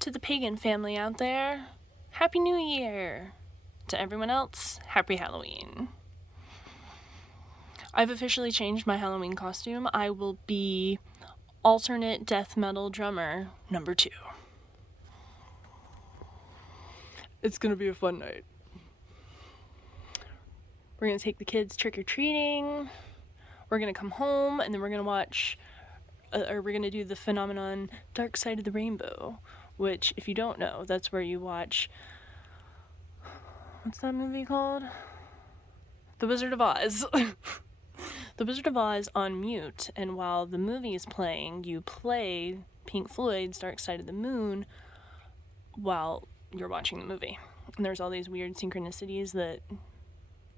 To the pagan family out there, Happy New Year! To everyone else, Happy Halloween. I've officially changed my Halloween costume. I will be alternate death metal drummer number 2. It's gonna be a fun night. We're gonna take the kids trick-or-treating. We're gonna come home and then we're gonna watch, we're gonna do the phenomenon Dark Side of the Rainbow, which, if you don't know, that's where you watch, what's that movie called? The Wizard of Oz. The Wizard of Oz on mute, and while the movie is playing, you play Pink Floyd's Dark Side of the Moon while you're watching the movie. And there's all these weird synchronicities that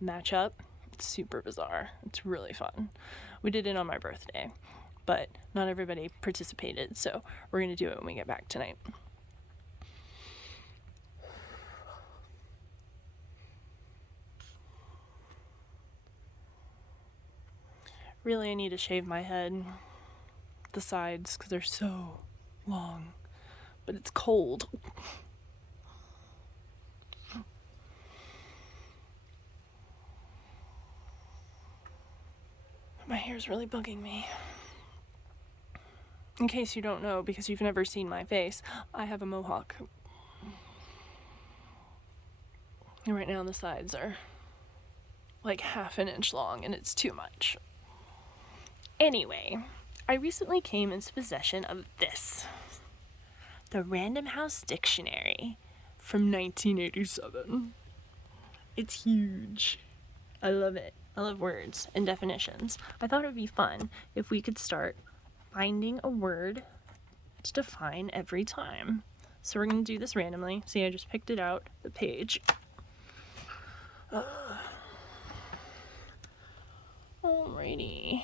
match up. It's super bizarre. It's really fun. We did it on my birthday, but not everybody participated, so we're gonna do it when we get back tonight. Really, I need to shave my head, the sides, because they're so long, but it's cold. My hair's really bugging me. In case you don't know, because you've never seen my face, I have a mohawk. And right now the sides are like half an inch long, and it's too much. Anyway, I recently came into possession of this. The Random House Dictionary from 1987. It's huge. I love it. I love words and definitions. I thought it would be fun if we could start finding a word to define every time. So we're going to do this randomly. See, I just picked it out, the page. Alrighty.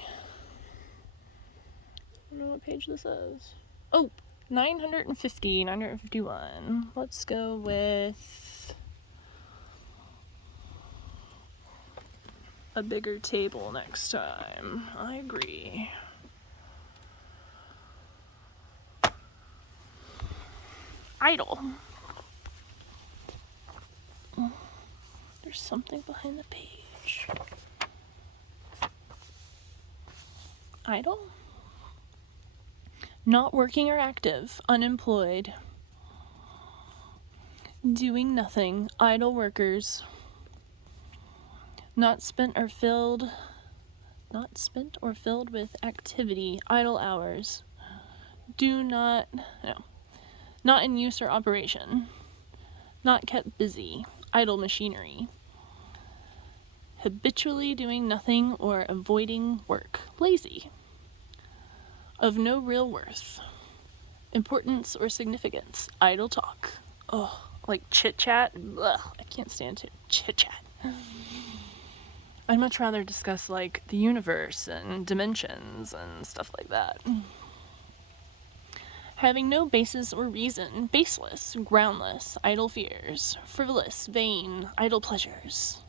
I don't know what page this is. Oh, 950, 951. Let's go with a bigger table next time. I agree. Idle. There's something behind the page. Idle? Not working or active, unemployed. Doing nothing, idle workers. Not spent or filled with activity, idle hours. Not in use or operation. Not kept busy, idle machinery. Habitually doing nothing or avoiding work, lazy. Of no real worth, importance or significance, idle talk. Oh, like chit-chat? Ugh, I can't stand chit-chat. I'd much rather discuss, like, the universe and dimensions and stuff like that. Having no basis or reason, baseless, groundless, idle fears, frivolous, vain, idle pleasures.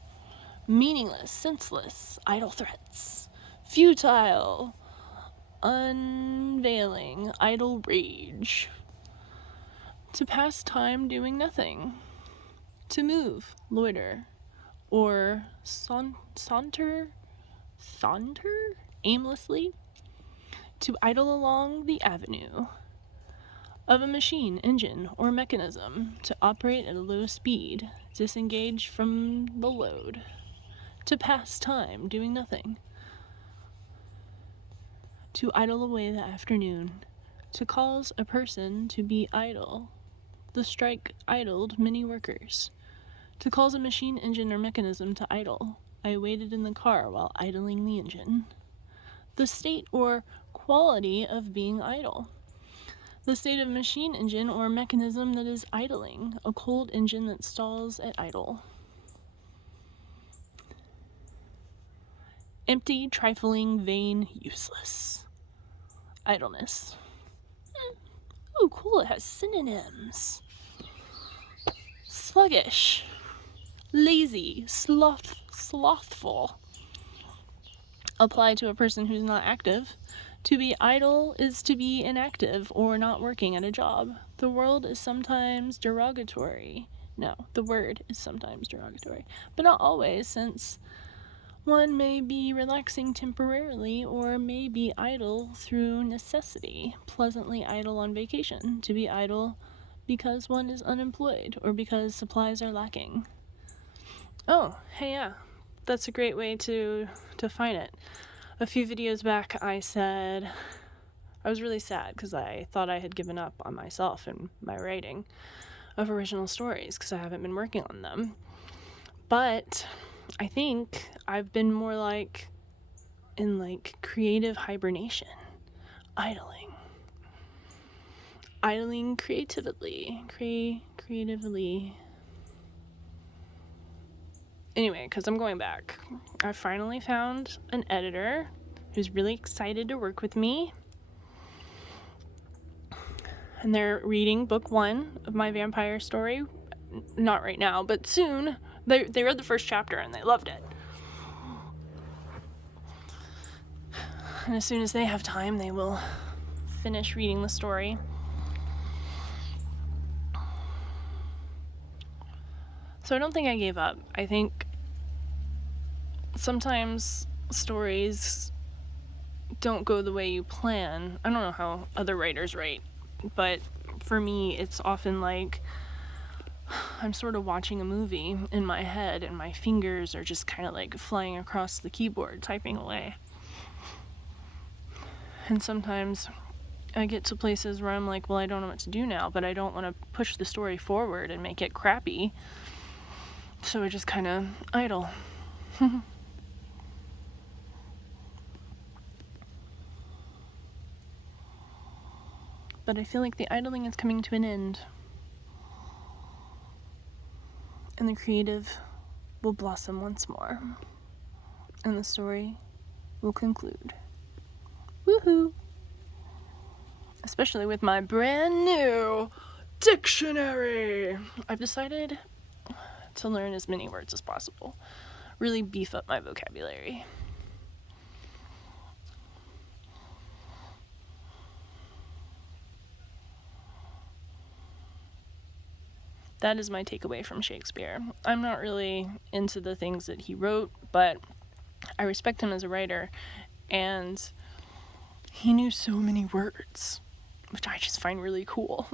Meaningless, senseless, idle threats. Futile, unveiling, idle rage. To pass time doing nothing. To move, loiter, or saunter aimlessly. To idle along the avenue. Of a machine, engine, or mechanism. To operate at a low speed. Disengage from the load. To pass time doing nothing. To idle away the afternoon. To cause a person to be idle. The strike idled many workers. To cause a machine, engine, or mechanism to idle. I waited in the car while idling the engine. The state or quality of being idle. The state of a machine, engine, or mechanism that is idling. A cold engine that stalls at idle. Empty, trifling, vain, useless. Idleness. Oh, cool, it has synonyms. Sluggish. Lazy, slothful. Apply to a person who's not active. To be idle is to be inactive or not working at a job. The world is sometimes derogatory. No, the word is sometimes derogatory, but not always, since one may be relaxing temporarily or may be idle through necessity, pleasantly idle on vacation, to be idle because one is unemployed or because supplies are lacking. Oh, hey, yeah, that's a great way to define it. A few videos back I said I was really sad because I thought I had given up on myself and my writing of original stories because I haven't been working on them. But I think I've been more in creative hibernation, idling creatively. Anyway, because I'm going back, I finally found an editor who's really excited to work with me. And they're reading book 1 of my vampire story. Not right now, but soon. They read the first chapter and they loved it. And as soon as they have time, they will finish reading the story. So I don't think I gave up. I think sometimes stories don't go the way you plan. I don't know how other writers write, but for me, it's often like I'm sort of watching a movie in my head and my fingers are just kind of like flying across the keyboard, typing away. And sometimes I get to places where I'm like, well, I don't know what to do now, but I don't want to push the story forward and make it crappy. So I just kind of idle. But I feel like the idling is coming to an end. And the creative will blossom once more. And the story will conclude. Woohoo! Especially with my brand new dictionary. I've decided to learn as many words as possible. Really beef up my vocabulary. That is my takeaway from Shakespeare. I'm not really into the things that he wrote, but I respect him as a writer, and he knew so many words, which I just find really cool.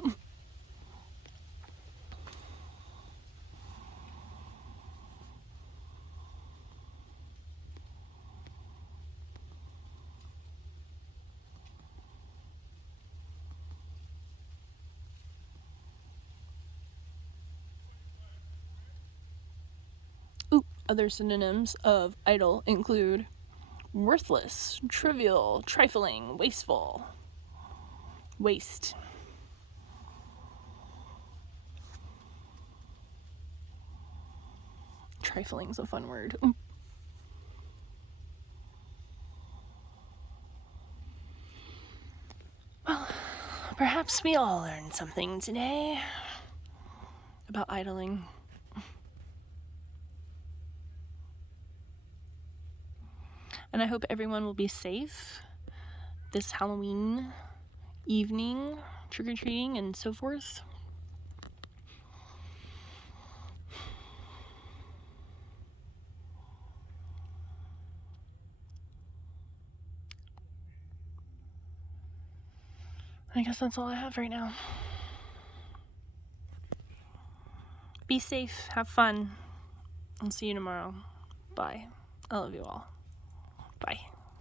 Other synonyms of idle include worthless, trivial, trifling, wasteful. Waste. Trifling's a fun word. Well, perhaps we all learned something today about idling. And I hope everyone will be safe this Halloween evening, trick-or-treating and so forth. I guess that's all I have right now. Be safe, have fun. I'll see you tomorrow. Bye. I love you all. Bye.